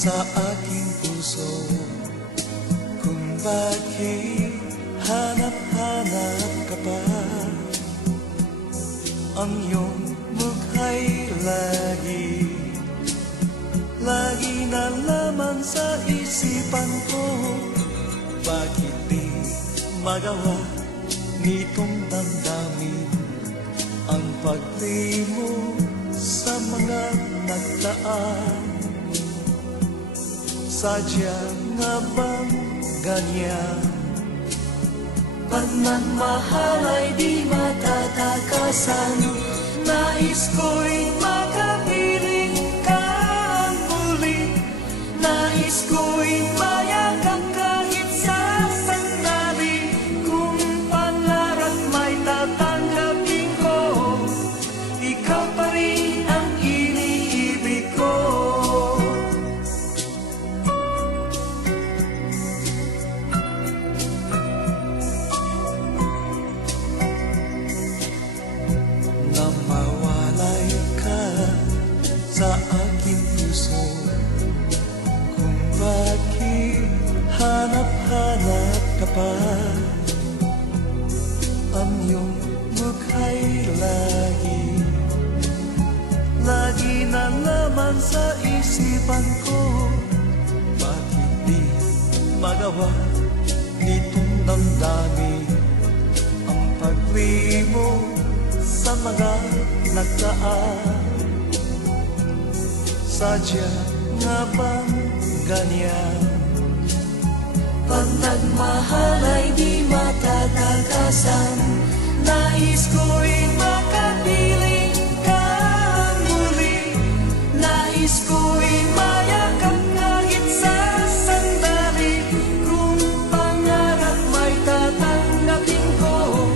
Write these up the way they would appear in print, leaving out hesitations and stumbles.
sa aking puso. Kung bakit hanap-hanap ka pa, ang iyong mukha'y lagi na laman sa isipan ko. Bakit di magawa nitong damdamin ang pagtimo sa mga nagdaan? Sadya nga bang ganyan? Pagmamahal ay di matatakasan. Nais ko'y makapiling ka muli. Nais ko'y mayakap kahit sa sandali. Kung pangarap may tatanggapin ko, ikaw pa rin ang iniibig ko. Sa aking puso, kung bakit hanap-hanap ka pa, ang iyong mukha'y lagi na laman sa isipan ko. Bakit di magawa nitong damdamin ang paglimo sa mga nagdaan? Sadya nga bang ganyan? Pag nagmahal ay di matatakasan. Nais ko'y makapiling ka muli. Nais ko'y mayakap kahit sa sandali. Kung pangarap may tatanggapin ko,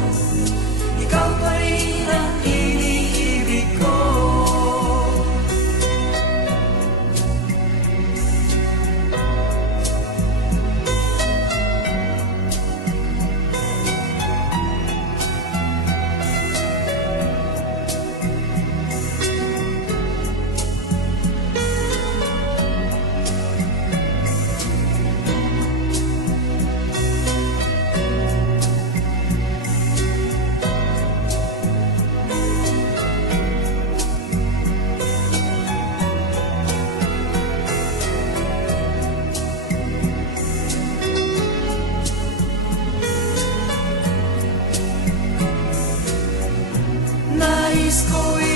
ikaw pa rin ang iniibig ko. Nais ko'y